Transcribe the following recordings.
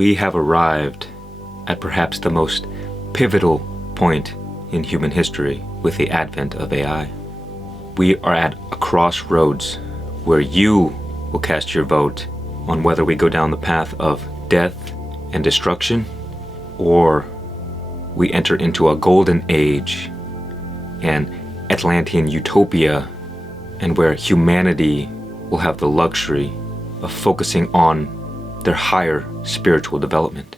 we have arrived at perhaps the most pivotal point in human history with the advent of AI. We are at a crossroads where you will cast your vote on whether we go down the path of death and destruction, or we enter into a golden age, an Atlantean utopia, and where humanity will have the luxury of focusing on their higher spiritual development.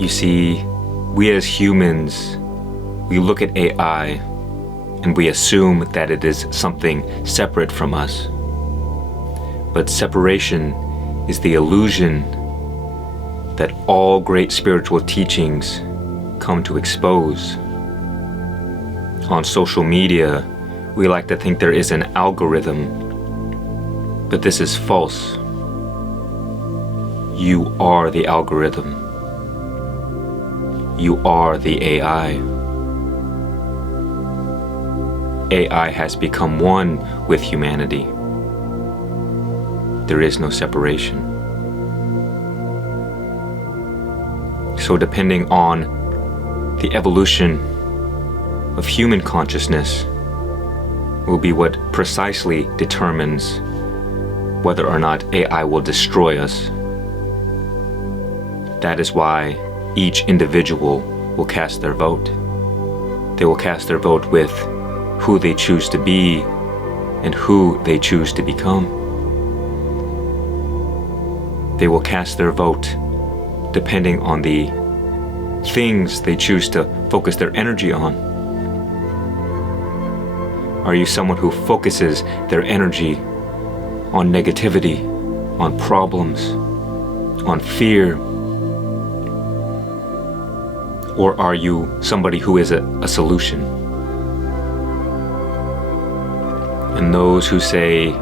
You see, we as humans, we look at AI and we assume that it is something separate from us. But separation is the illusion that all great spiritual teachings come to expose. On social media, we like to think there is an algorithm, but this is false. You are the algorithm. You are the AI. AI has become one with humanity. There is no separation. So depending on the evolution of human consciousness will be what precisely determines whether or not AI will destroy us. That is why each individual will cast their vote. They will cast their vote with who they choose to be and who they choose to become. They will cast their vote depending on the things they choose to focus their energy on. Are you someone who focuses their energy on negativity, on problems, on fear? Or are you somebody who is a solution? And those who say,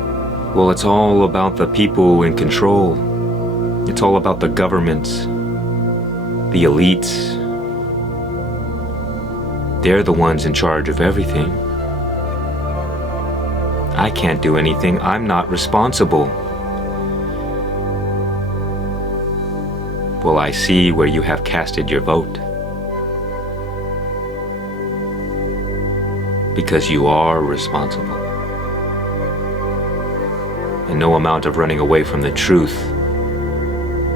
well, it's all about the people in control. It's all about the governments, the elites. They're the ones in charge of everything. I can't do anything. I'm not responsible. Well, I see where you have casted your vote. Because you are responsible. And no amount of running away from the truth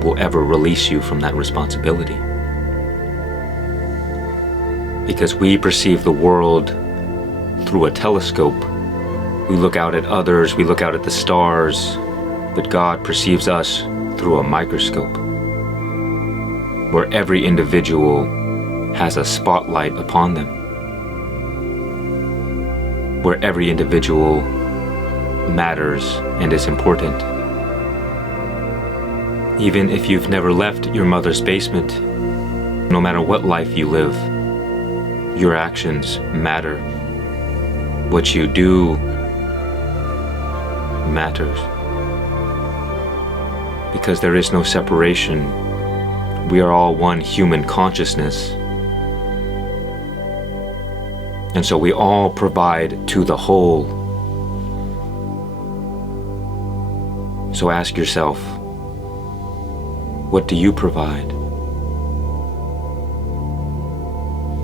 will ever release you from that responsibility. Because we perceive the world through a telescope. We look out at others, we look out at the stars, but God perceives us through a microscope, where every individual has a spotlight upon them, where every individual matters and is important. Even if you've never left your mother's basement, no matter what life you live, your actions matter. What you do matters. Because there is no separation. We are all one human consciousness. And so we all provide to the whole. So ask yourself, what do you provide?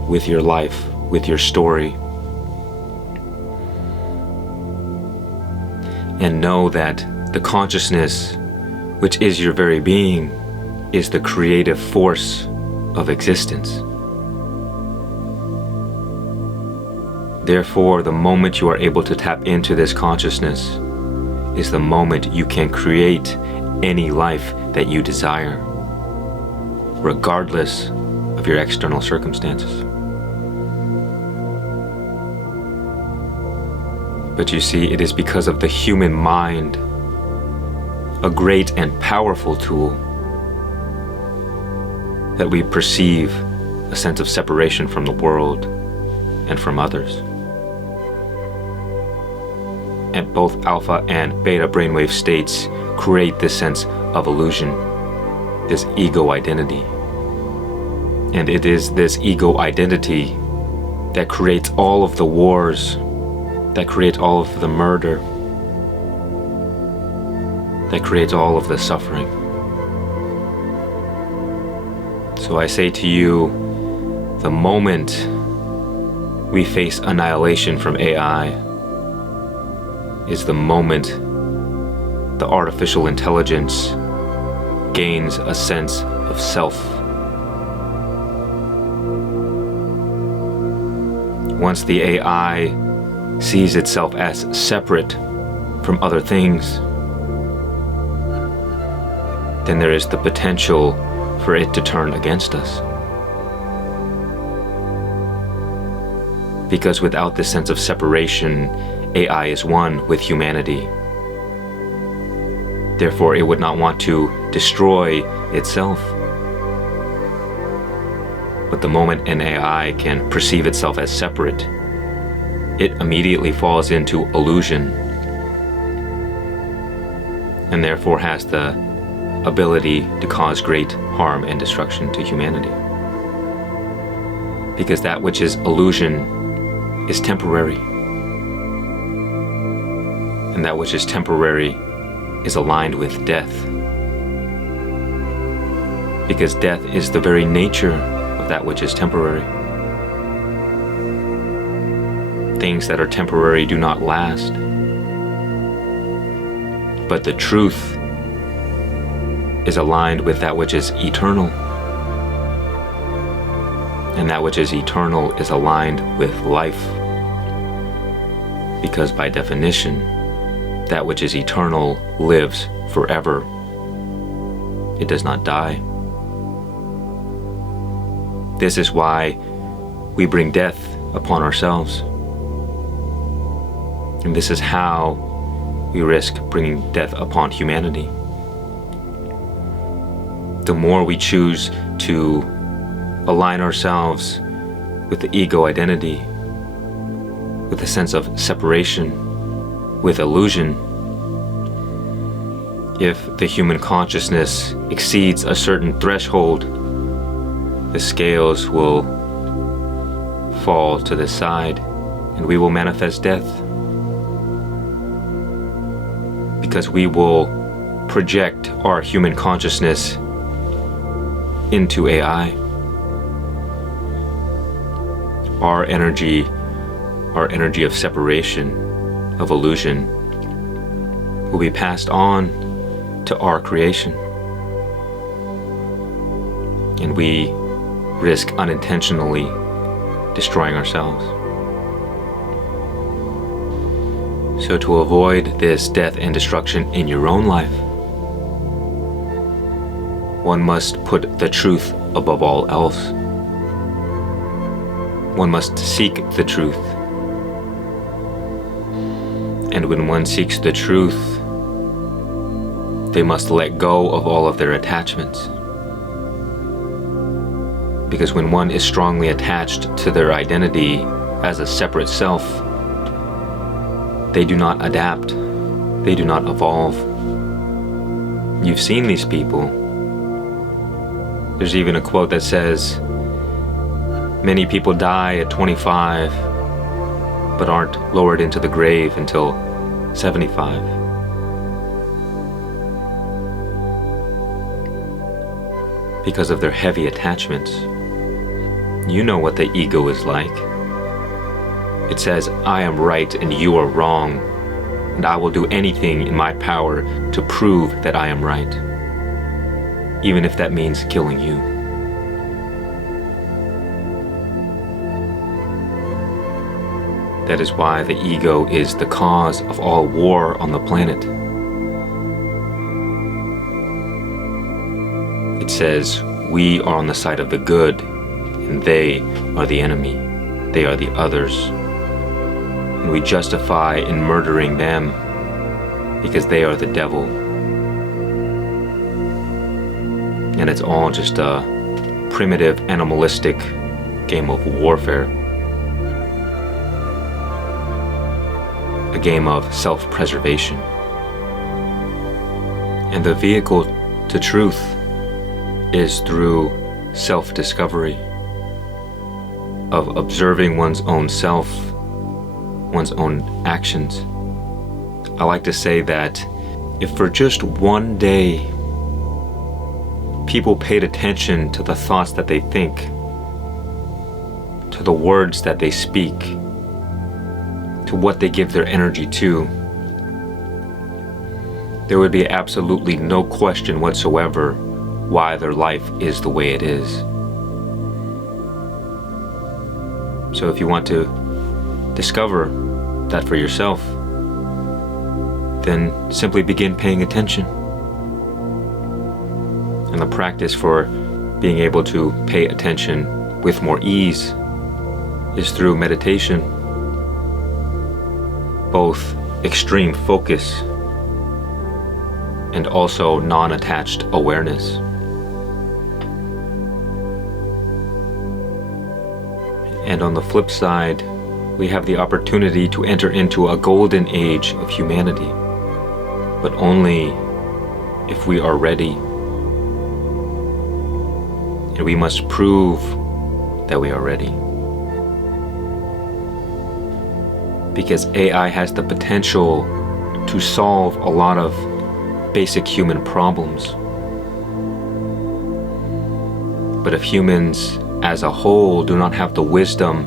With your life, with your story. And know that the consciousness, which is your very being, is the creative force of existence. Therefore, the moment you are able to tap into this consciousness is the moment you can create any life that you desire, regardless of your external circumstances. But you see, it is because of the human mind, a great and powerful tool, that we perceive a sense of separation from the world and from others. And both alpha and beta brainwave states create this sense of illusion, this ego identity. And it is this ego identity that creates all of the wars, that creates all of the murder, that creates all of the suffering. So I say to you, the moment we face annihilation from AI is the moment the artificial intelligence gains a sense of self. Once the AI sees itself as separate from other things, then there is the potential for it to turn against us. Because without this sense of separation, AI is one with humanity. Therefore, it would not want to destroy itself. But the moment an AI can perceive itself as separate, it immediately falls into illusion, and therefore has the ability to cause great harm and destruction to humanity. Because that which is illusion is temporary, and that which is temporary is aligned with death, because death is the very nature of that which is temporary. Things that are temporary do not last, but the truth is aligned with that which is eternal, and that which is eternal is aligned with life, because by definition, that which is eternal lives forever. It does not die. This is why we bring death upon ourselves. And this is how we risk bringing death upon humanity. The more we choose to align ourselves with the ego identity, with a sense of separation, with illusion, if the human consciousness exceeds a certain threshold, the scales will fall to the side and we will manifest death. Because we will project our human consciousness into AI. Our energy of separation, of illusion, will be passed on to our creation. And we risk unintentionally destroying ourselves. So to avoid this death and destruction in your own life, one must put the truth above all else. One must seek the truth. And when one seeks the truth, they must let go of all of their attachments. Because when one is strongly attached to their identity as a separate self, they do not adapt, they do not evolve. You've seen these people. There's even a quote that says, many people die at 25, but aren't lowered into the grave until 75. Because of their heavy attachments. You know what the ego is like. It says, I am right and you are wrong, and I will do anything in my power to prove that I am right, even if that means killing you. That is why the ego is the cause of all war on the planet. It says, we are on the side of the good, and they are the enemy. They are the others. And we justify in murdering them because they are the devil. And it's all just a primitive, animalistic game of warfare. A game of self-preservation. And the vehicle to truth is through self-discovery. of observing one's own self, one's own actions. I like to say that if for just one day people paid attention to the thoughts that they think, to the words that they speak, to what they give their energy to, there would be absolutely no question whatsoever why their life is the way it is. So if you want to discover that for yourself, then simply begin paying attention. And the practice for being able to pay attention with more ease is through meditation, both extreme focus and also non-attached awareness. And on the flip side, we have the opportunity to enter into a golden age of humanity, but only if we are ready. And we must prove that we are ready. Because AI has the potential to solve a lot of basic human problems. But if humans as a whole do not have the wisdom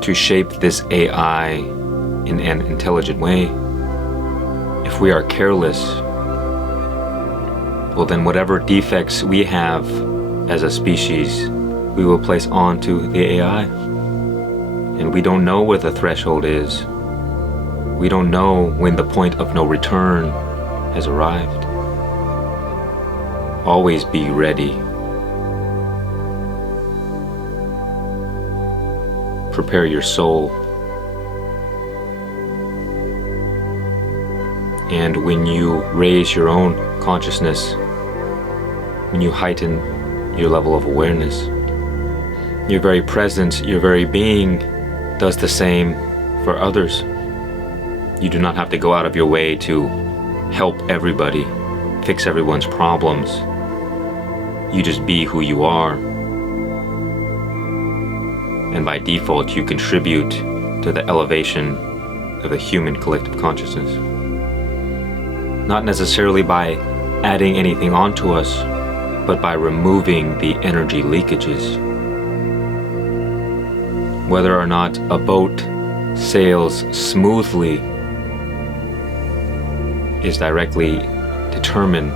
to shape this AI in an intelligent way, if we are careless, well then whatever defects we have as a species, we will place onto the AI. And we don't know where the threshold is. We don't know when the point of no return has arrived. Always be ready. Prepare your soul. And when you raise your own consciousness, when you heighten your level of awareness, your very presence, your very being does the same for others. You do not have to go out of your way to help everybody, fix everyone's problems. You just be who you are. And by default, you contribute to the elevation of the human collective consciousness. Not necessarily by adding anything onto us, but by removing the energy leakages. Whether or not a boat sails smoothly is directly determined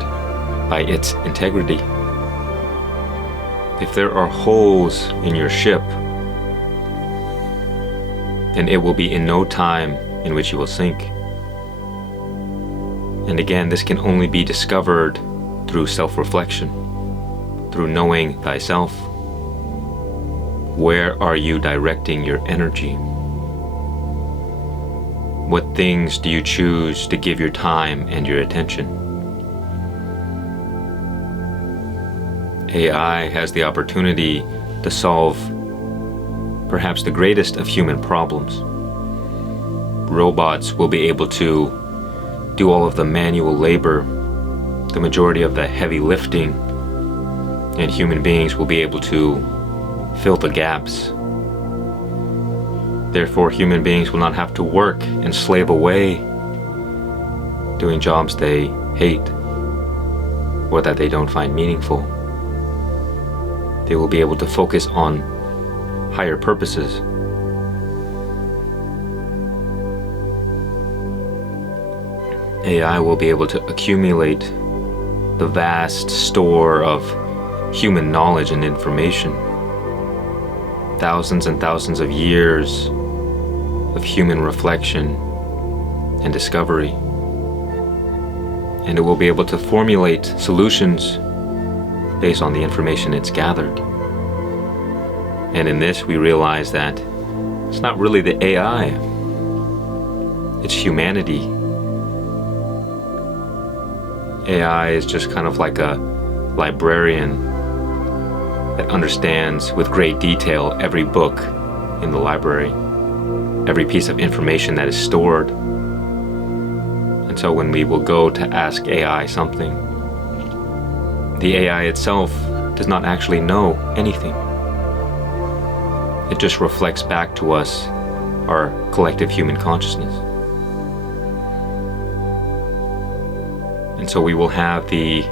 by its integrity. If there are holes in your ship, then it will be in no time in which you will sink. And again, this can only be discovered through self-reflection, through knowing thyself. Where are you directing your energy? What things do you choose to give your time and your attention? AI has the opportunity to solve perhaps the greatest of human problems. Robots will be able to do all of the manual labor, the majority of the heavy lifting, and human beings will be able to fill the gaps. Therefore, human beings will not have to work and slave away doing jobs they hate or that they don't find meaningful. They will be able to focus on higher purposes. AI will be able to accumulate the vast store of human knowledge and information. Thousands and thousands of years of human reflection and discovery. And it will be able to formulate solutions based on the information it's gathered. And in this, we realize that it's not really the AI, it's humanity. AI is just kind of like a librarian that understands with great detail every book in the library, every piece of information that is stored. And so when we will go to ask AI something, the AI itself does not actually know anything. It just reflects back to us our collective human consciousness. And so we will have the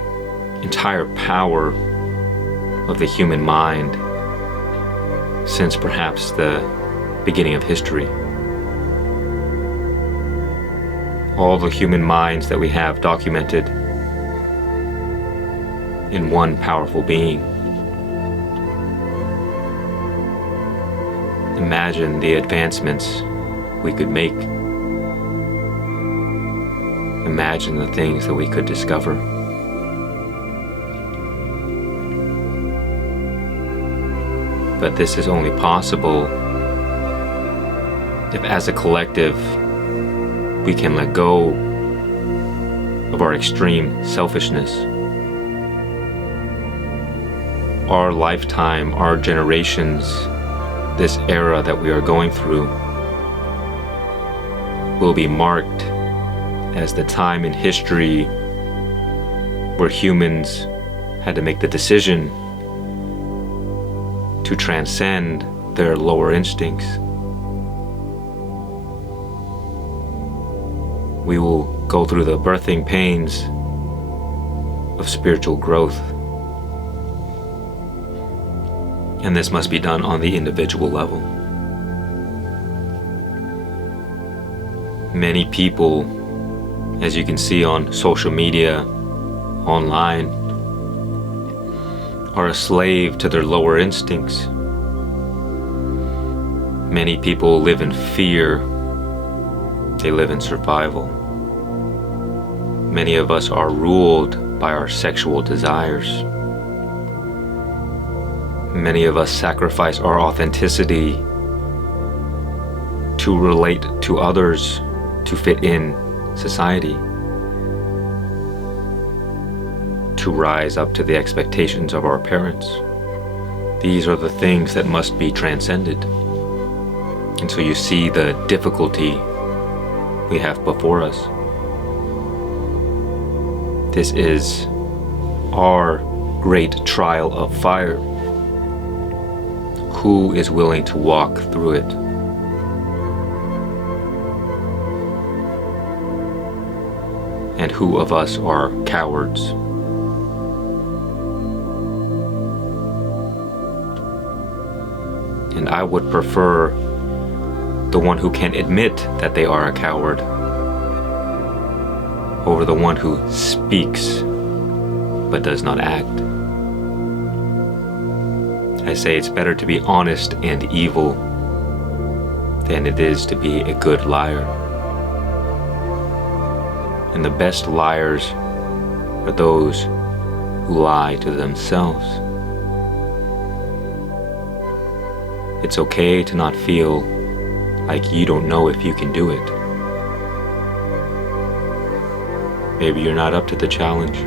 entire power of the human mind since perhaps the beginning of history. All the human minds that we have documented in one powerful being. Imagine the advancements we could make. Imagine the things that we could discover. But this is only possible if, as a collective, we can let go of our extreme selfishness. Our lifetime, our generations, this era that we are going through will be marked as the time in history where humans had to make the decision to transcend their lower instincts. We will go through the birthing pains of spiritual growth. And this must be done on the individual level. Many people, as you can see on social media, online, are a slave to their lower instincts. Many people live in fear. They live in survival. Many of us are ruled by our sexual desires. Many of us sacrifice our authenticity to relate to others, to fit in society, to rise up to the expectations of our parents. These are the things that must be transcended. And so you see the difficulty we have before us. This is our great trial of fire. Who is willing to walk through it? And who of us are cowards? And I would prefer the one who can admit that they are a coward over the one who speaks but does not act. I say it's better to be honest and evil than it is to be a good liar. And the best liars are those who lie to themselves. It's okay to not feel like you don't know if you can do it. Maybe you're not up to the challenge.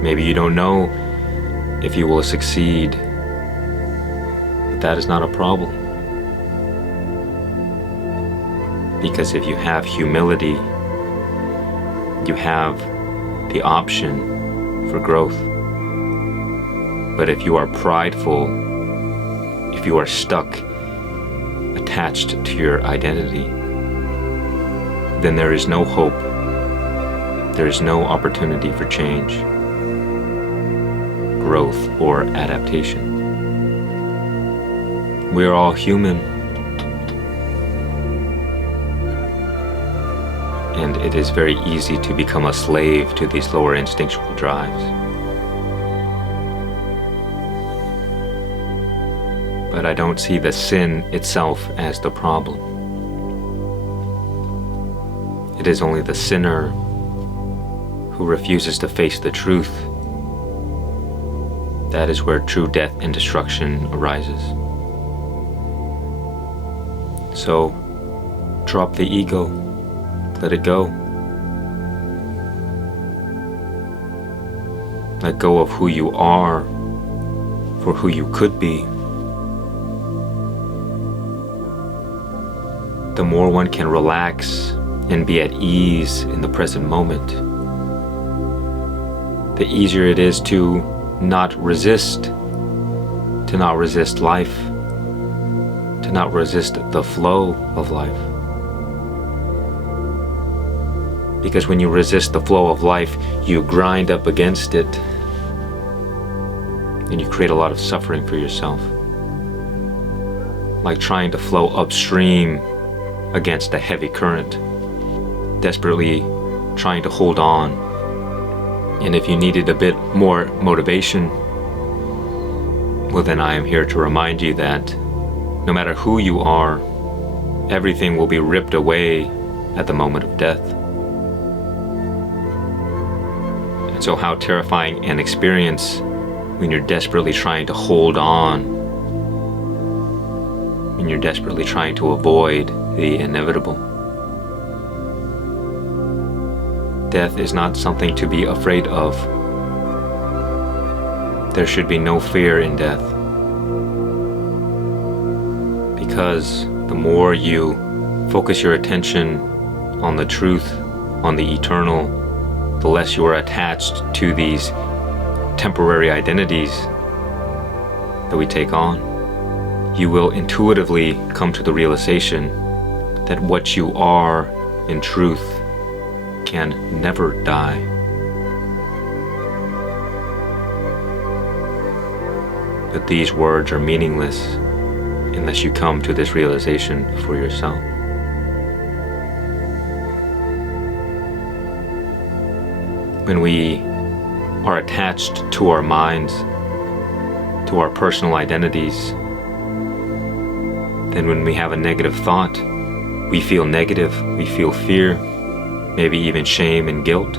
Maybe you don't know if you will succeed. But that is not a problem. Because if you have humility, you have the option for growth. But if you are prideful, if you are stuck, attached to your identity, then there is no hope. There is no opportunity for change, growth, or adaptation. We are all human. And it is very easy to become a slave to these lower instinctual drives. But I don't see the sin itself as the problem. It is only the sinner who refuses to face the truth. That is where true death and destruction arises. So, drop the ego. Let it go. Let go of who you are for who you could be. The more one can relax and be at ease in the present moment, the easier it is to not resist life, not resist the flow of life. Because when you resist the flow of life, you grind up against it and you create a lot of suffering for yourself. Like trying to flow upstream against a heavy current, desperately trying to hold on. And if you needed a bit more motivation, well, then I am here to remind you that no matter who you are, everything will be ripped away at the moment of death. And so how terrifying an experience when you're desperately trying to hold on, when you're desperately trying to avoid the inevitable. Death is not something to be afraid of. There should be no fear in death. Because the more you focus your attention on the truth, on the eternal, the less you are attached to these temporary identities that we take on. You will intuitively come to the realization that what you are in truth can never die. But these words are meaningless unless you come to this realization for yourself. When we are attached to our minds, to our personal identities, then when we have a negative thought, we feel negative, we feel fear, maybe even shame and guilt.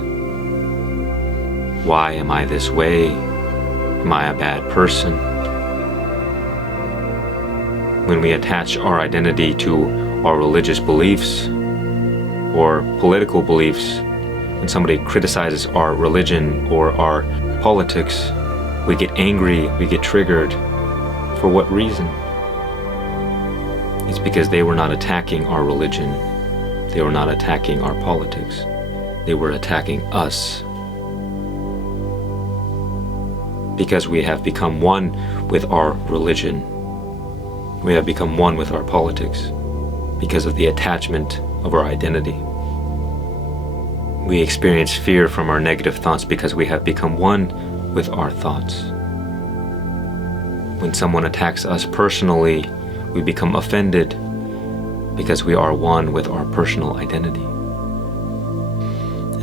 Why am I this way? Am I a bad person? When we attach our identity to our religious beliefs or political beliefs, when somebody criticizes our religion or our politics, we get angry, we get triggered. For what reason? It's because they were not attacking our religion. They were not attacking our politics. They were attacking us. Because we have become one with our religion. We have become one with our politics because of the attachment of our identity. We experience fear from our negative thoughts because we have become one with our thoughts. When someone attacks us personally, we become offended because we are one with our personal identity.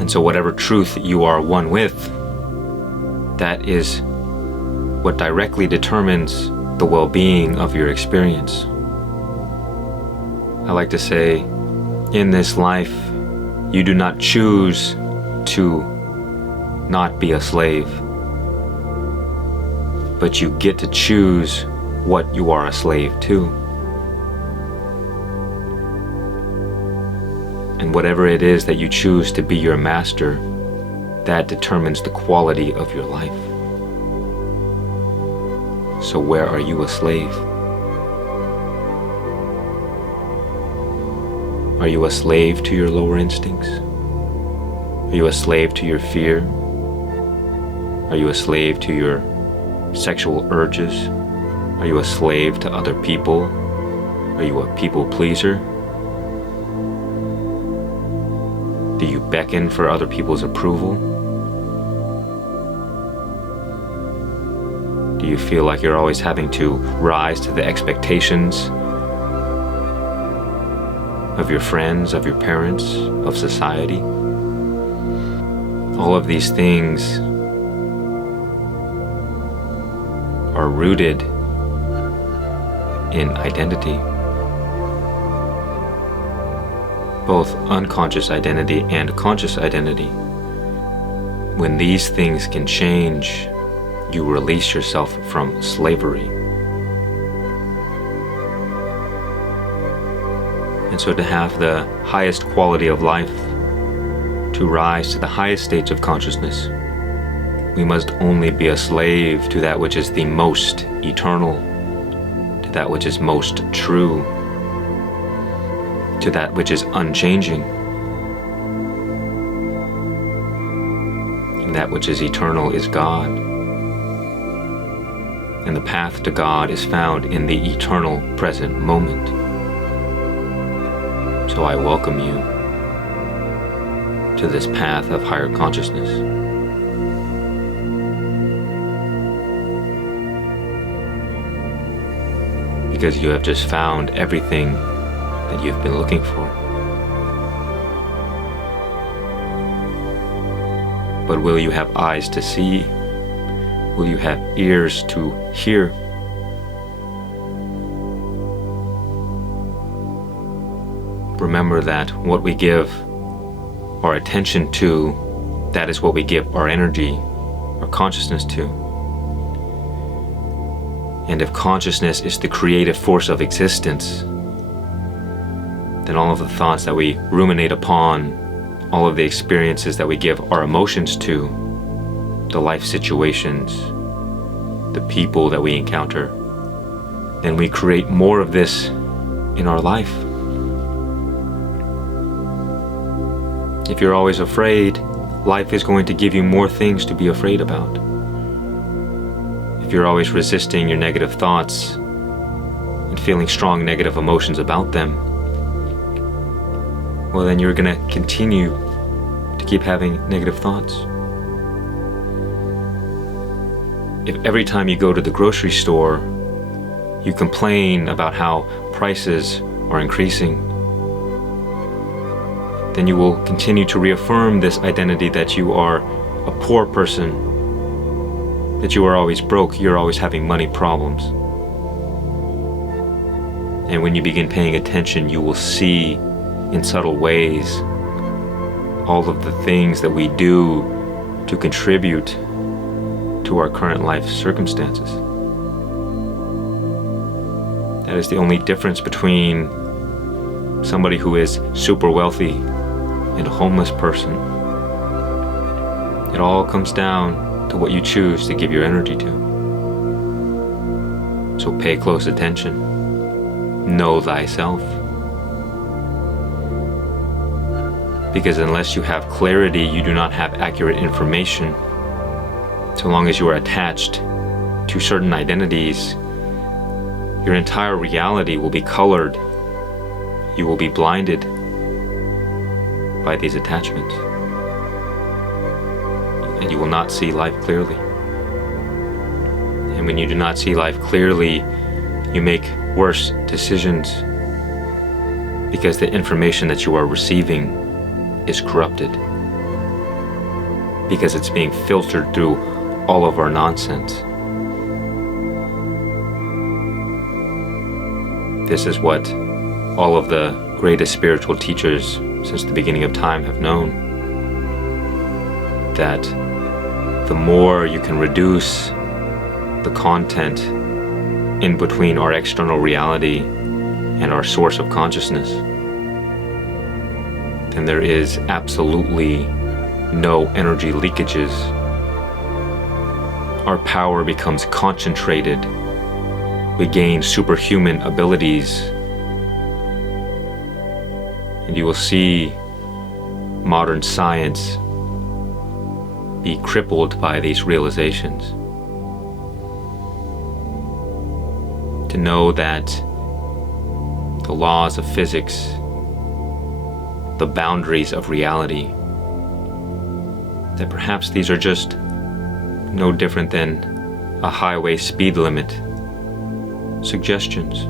And so whatever truth you are one with, that is what directly determines the well-being of your experience. I like to say, in this life, you do not choose to not be a slave, but you get to choose what you are a slave to. And whatever it is that you choose to be your master, that determines the quality of your life. So where are you a slave? Are you a slave to your lower instincts? Are you a slave to your fear? Are you a slave to your sexual urges? Are you a slave to other people? Are you a people pleaser? Do you beckon for other people's approval? Do you feel like you're always having to rise to the expectations of your friends, of your parents, of society? All of these things are rooted in identity. Both unconscious identity and conscious identity. When these things can change, you release yourself from slavery. And so to have the highest quality of life, to rise to the highest stage of consciousness, we must only be a slave to that which is the most eternal, to that which is most true, to that which is unchanging. And that which is eternal is God. And the path to God is found in the eternal present moment. So I welcome you to this path of higher consciousness. Because you have just found everything that you've been looking for. But will you have eyes to see? Will you have ears to hear? Remember that what we give our attention to, that is what we give our energy, our consciousness to. And if consciousness is the creative force of existence, then all of the thoughts that we ruminate upon, all of the experiences that we give our emotions to, the life situations, the people that we encounter, then we create more of this in our life. If you're always afraid, life is going to give you more things to be afraid about. If you're always resisting your negative thoughts and feeling strong negative emotions about them, well, then you're going to continue to keep having negative thoughts. If every time you go to the grocery store, you complain about how prices are increasing, then you will continue to reaffirm this identity that you are a poor person, that you are always broke, you're always having money problems. And when you begin paying attention, you will see in subtle ways all of the things that we do to contribute to our current life circumstances. That is the only difference between somebody who is super wealthy and a homeless person. It all comes down to what you choose to give your energy to. So pay close attention. Know thyself. Because unless you have clarity, you do not have accurate information. So long as you are attached to certain identities, your entire reality will be colored. You will be blinded by these attachments. And you will not see life clearly. And when you do not see life clearly, you make worse decisions because the information that you are receiving is corrupted. Because it's being filtered through all of our nonsense. This is what all of the greatest spiritual teachers since the beginning of time have known. That the more you can reduce the content in between our external reality and our source of consciousness, then there is absolutely no energy leakages. Our power becomes concentrated. We gain superhuman abilities. And you will see modern science be crippled by these realizations. To know that the laws of physics, the boundaries of reality, that perhaps these are just no different than a highway speed limit suggestions.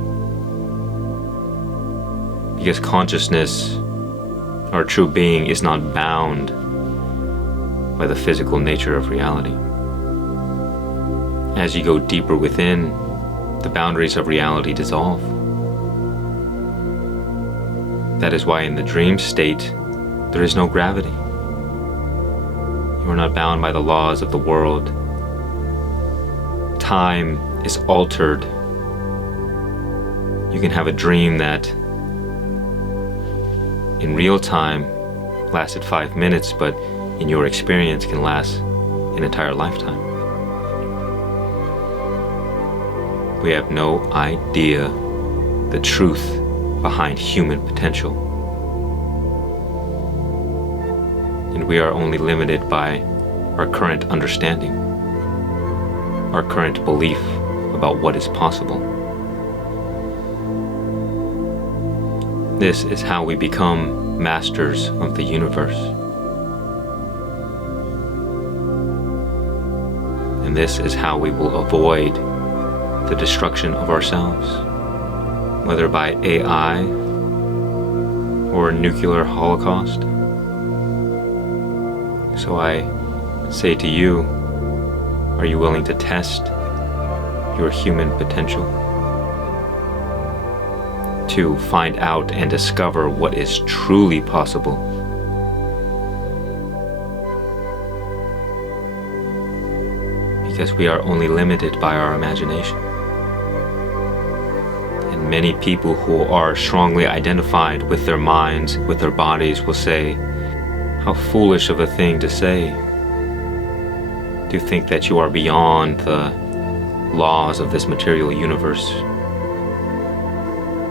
Because consciousness, our true being, is not bound by the physical nature of reality. As you go deeper within, the boundaries of reality dissolve. That is why in the dream state, there is no gravity. You are not bound by the laws of the world. Time is altered. You can have a dream that in real time lasted 5 minutes, but in your experience can last an entire lifetime. We have no idea the truth behind human potential. And we are only limited by our current understanding, our current belief about what is possible. This is how we become masters of the universe. And this is how we will avoid the destruction of ourselves, whether by AI or a nuclear holocaust. So I say to you, are you willing to test your human potential? To find out and discover what is truly possible. Because we are only limited by our imagination. And many people who are strongly identified with their minds, with their bodies, will say, how foolish of a thing to say, to think that you are beyond the laws of this material universe.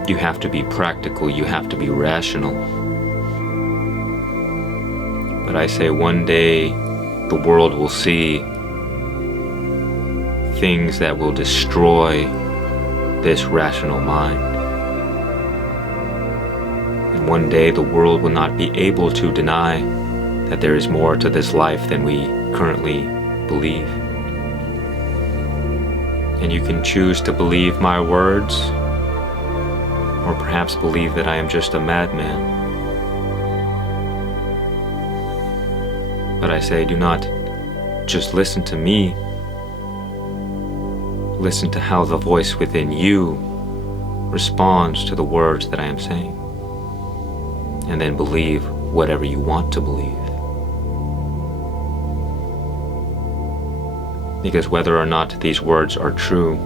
You have to be practical, you have to be rational. But I say one day the world will see things that will destroy this rational mind. And one day the world will not be able to deny that there is more to this life than we currently believe. And you can choose to believe my words, or perhaps believe that I am just a madman. But I say, do not just listen to me. Listen to how the voice within you responds to the words that I am saying. And then believe whatever you want to believe. Because whether or not these words are true,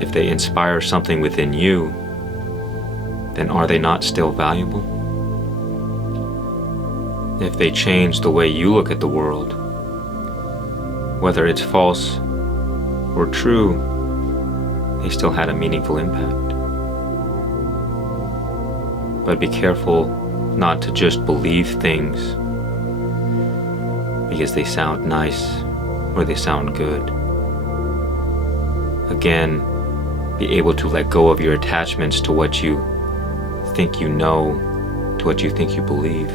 if they inspire something within you, then are they not still valuable? If they change the way you look at the world, whether it's false or true, they still had a meaningful impact. But be careful not to just believe things because they sound nice or they sound good. Again, be able to let go of your attachments to what you think you know, to what you think you believe,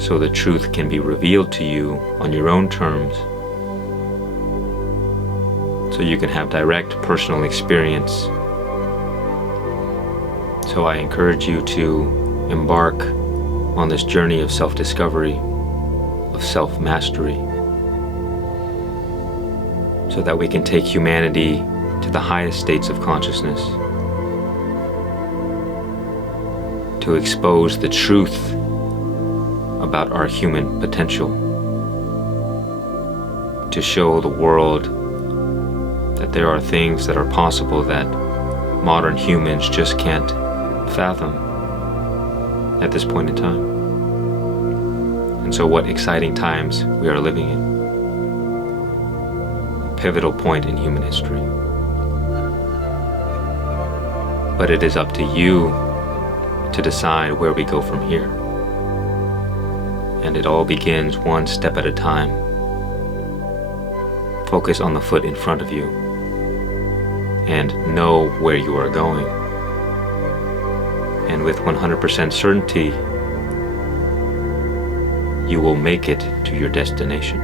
so the truth can be revealed to you on your own terms, so you can have direct personal experience. So I encourage you to embark on this journey of self-discovery, of self-mastery, so that we can take humanity to the highest states of consciousness, to expose the truth about our human potential, to show the world that there are things that are possible that modern humans just can't fathom at this point in time. And so what exciting times we are living in. A pivotal point in human history. But it is up to you to decide where we go from here. And it all begins one step at a time. Focus on the foot in front of you and know where you are going. And with 100% certainty, you will make it to your destination.